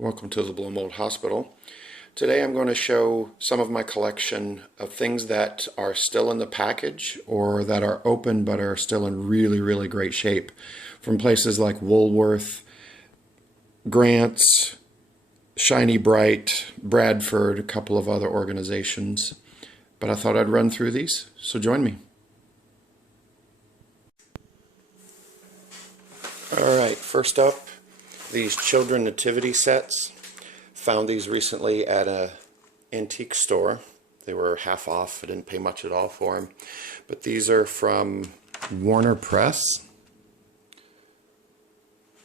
Welcome to the Blow Mold Hospital. Today I'm going to show some of my collection of things that are still in the package or that are open but are still in really great shape from places like Woolworth, Grant's, Shiny Brite, Bradford, a couple of other organizations. But I thought I'd run through these, so join me. Alright, first up, these children nativity sets. Found these recently at a antique store. They were half off. I didn't pay much at all for them. But these are from Warner Press.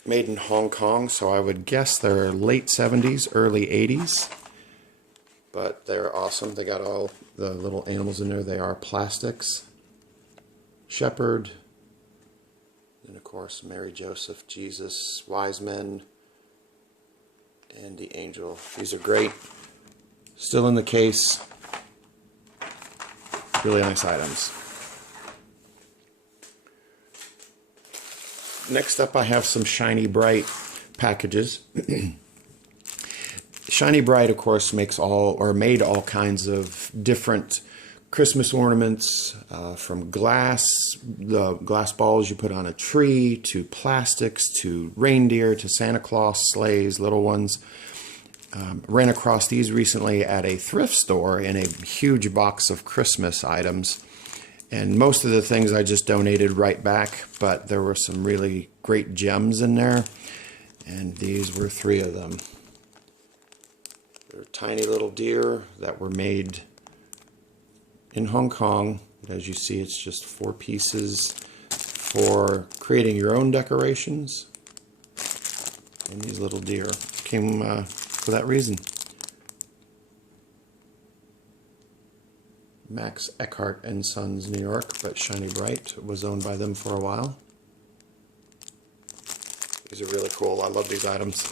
Made in Hong Kong, so I would guess they're late 70s, early 80s. But they're awesome. They got all the little animals in there. They are plastics. Shepherd. And of course, Mary, Joseph, Jesus, wise men, and the angel. These are great. Still in the case. Really nice items. Next up, I have some Shiny Brite packages. Shiny Brite, of course, made all kinds of different Christmas ornaments, from glass, the glass balls you put on a tree, to plastics, to reindeer, to Santa Claus sleighs, little ones. Ran across these recently at a thrift store in a huge box of Christmas items. And most of the things I just donated right back, but there were some really great gems in there. And these were 3 of them. They're tiny little deer that were made in Hong Kong. As you see, it's just 4 pieces for creating your own decorations. And these little deer came for that reason. Max Eckhart and Sons, New York, but Shiny Brite was owned by them for a while. These are really cool. I love these items.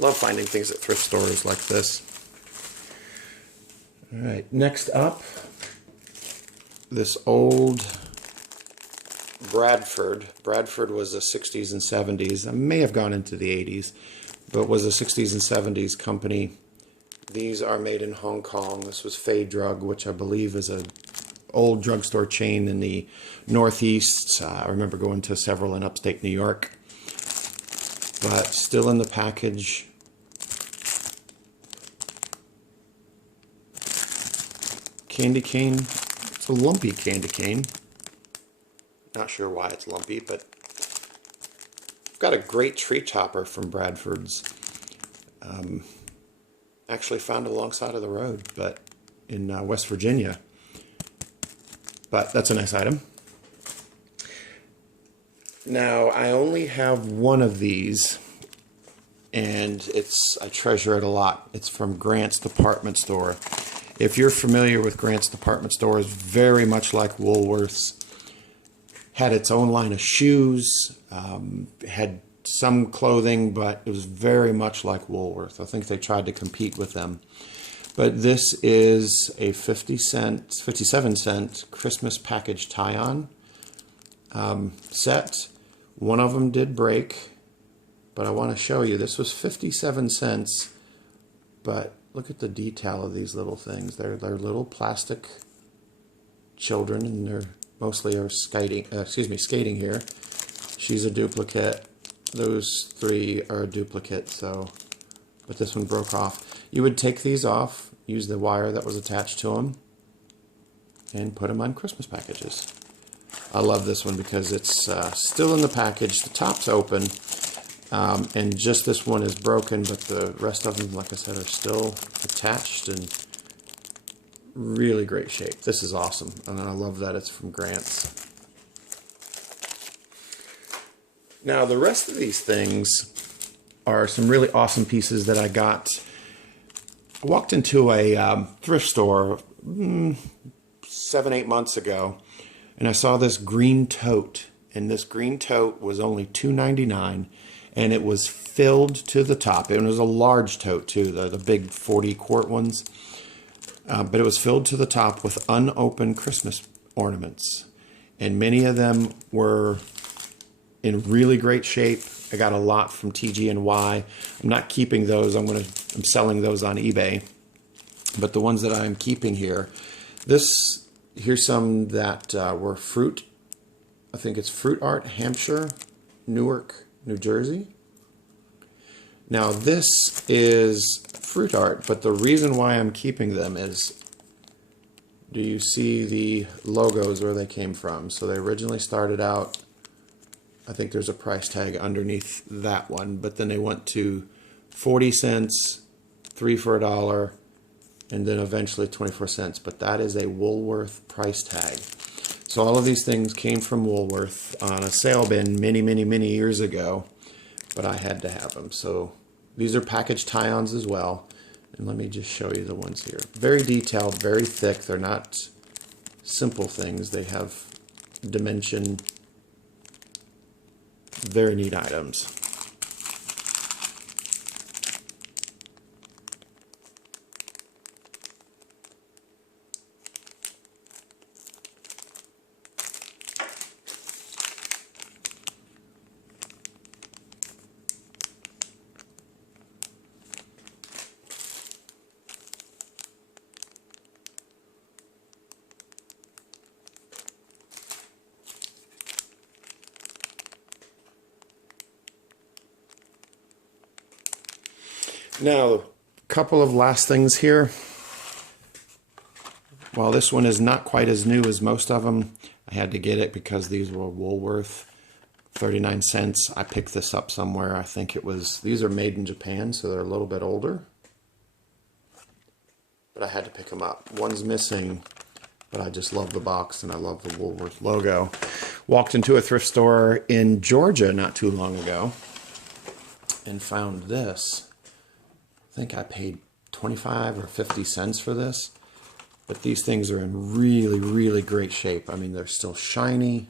Love finding things at thrift stores like this. Alright, next up, this old Bradford. Bradford was the 60s and 70s. I may have gone into the 80s, but was a 60s and 70s company. These are made in Hong Kong. This was Fei Drug, which I believe is an old drugstore chain in the Northeast. I remember going to several in upstate New York. But still in the package. Candy cane. It's a lumpy candy cane. Not sure why it's lumpy, but I've got a great tree topper from Bradford's. Actually found alongside of the road, but in West Virginia. But that's a nice item. Now, I only have one of these, and I treasure it a lot. It's from Grant's department store. If you're familiar with Grant's department store, it's very much like Woolworth's. Had its own line of shoes, had some clothing, but it was very much like Woolworth. I think they tried to compete with them. But this is a 57-cent Christmas package tie-on set. One of them did break, but I want to show you. This was 57 cents, but look at the detail of these little things. They're little plastic children, and they're mostly are skating here. She's a duplicate. Those 3 are a duplicate, but this one broke off. You would take these off, use the wire that was attached to them, and put them on Christmas packages. I love this one because it's still in the package. The top's open, and just this one is broken, but the rest of them, like I said, are still attached and really great shape. This is awesome, and I love that it's from Grant's. Now, the rest of these things are some really awesome pieces that I got. I walked into a thrift store 7-8 months ago, and I saw this green tote, and this green tote was only $2.99, and it was filled to the top. It was a large tote too, the big 40-quart ones. But it was filled to the top with unopened Christmas ornaments. and many of them were in really great shape. I got a lot from TG&Y. I'm not keeping those. I'm selling those on eBay. But the ones that I'm keeping here, here's some that were fruit. I think it's Fruit Art, Hampshire, Newark, New Jersey. Now this is Fruit Art, but the reason why I'm keeping them is, do you see the logos where they came from? So they originally started out, I think there's a price tag underneath that one, but then they went to 40 cents, 3 for $1, and then eventually 24 cents. But that is a Woolworth price tag. So all of these things came from Woolworth on a sale bin many, many, many years ago, but I had to have them. So these are packaged tie-ons as well. And let me just show you the ones here. Very detailed, very thick. They're not simple things. They have dimension. Very neat items. Now, a couple of last things here. While this one is not quite as new as most of them, I had to get it because these were Woolworth, 39 cents. I picked this up somewhere. I think it was, these are made in Japan, so they're a little bit older. But I had to pick them up. One's missing, but I just love the box and I love the Woolworth logo. Walked into a thrift store in Georgia not too long ago and found this. I think I paid 25 or 50 cents for this, but these things are in really, really great shape. I mean, they're still shiny,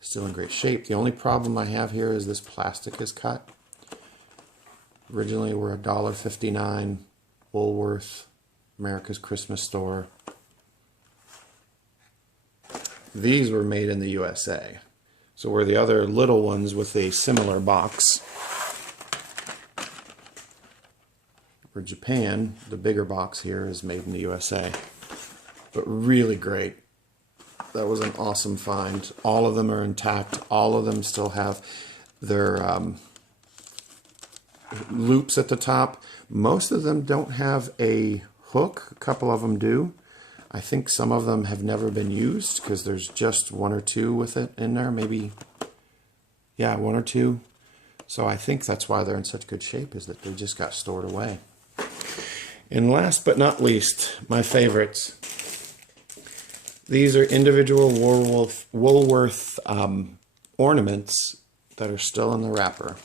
still in great shape. The only problem I have here is this plastic is cut. Originally were $1.59, Woolworth, America's Christmas store. These were made in the USA. So were the other little ones with a similar box. For Japan, the bigger box here is made in the USA. But really great. That was an awesome find. All of them are intact. All of them still have their loops at the top. Most of them don't have a hook. A couple of them do. I think some of them have never been used because there's just one or two with it in there. Maybe, yeah, one or two. So I think that's why they're in such good shape, is that they just got stored away. And last but not least, my favorites. These are individual Woolworth ornaments that are still in the wrapper.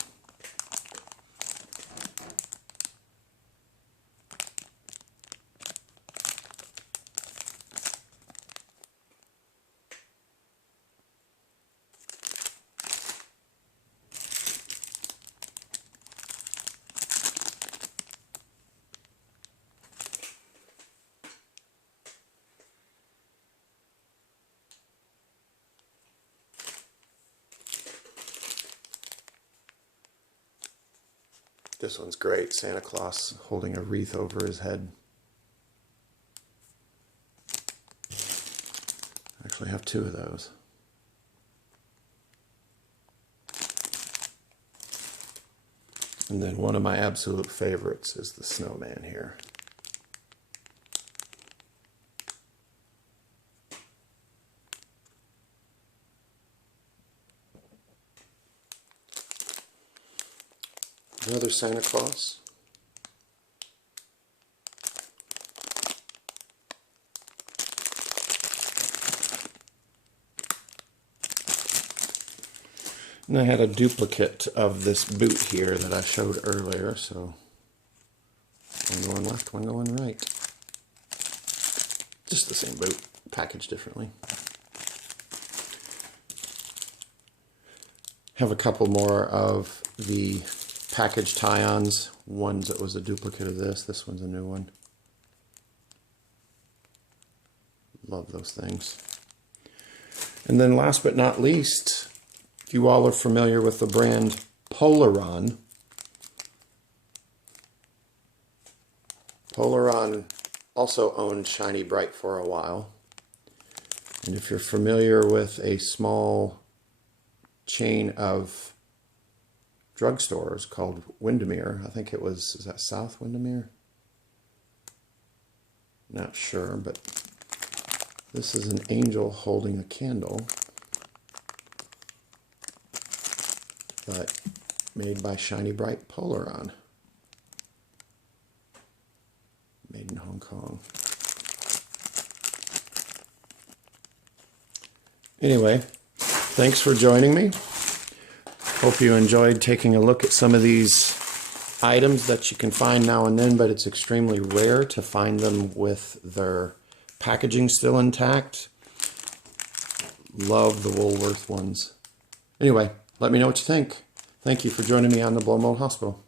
This one's great. Santa Claus holding a wreath over his head. I actually have two of those. And then one of my absolute favorites is the snowman here. Another Santa Claus. And I had a duplicate of this boot here that I showed earlier, so one going left, one going right. Just the same boot, packaged differently. Have a couple more of the package tie-ons. One's that was a duplicate of this. This one's a new one. Love those things. And then last but not least, if you all are familiar with the brand Poloron, Poloron also owned Shiny Brite for a while. And if you're familiar with a small chain of drugstores called Windermere, I think it was, is that South Windermere? Not sure, but this is an angel holding a candle, but made by Shiny Brite Poloron. Made in Hong Kong. Anyway, thanks for joining me. Hope you enjoyed taking a look at some of these items that you can find now and then, but it's extremely rare to find them with their packaging still intact. Love the Woolworth ones. Anyway, let me know what you think. Thank you for joining me on the Blow Mold Hospital.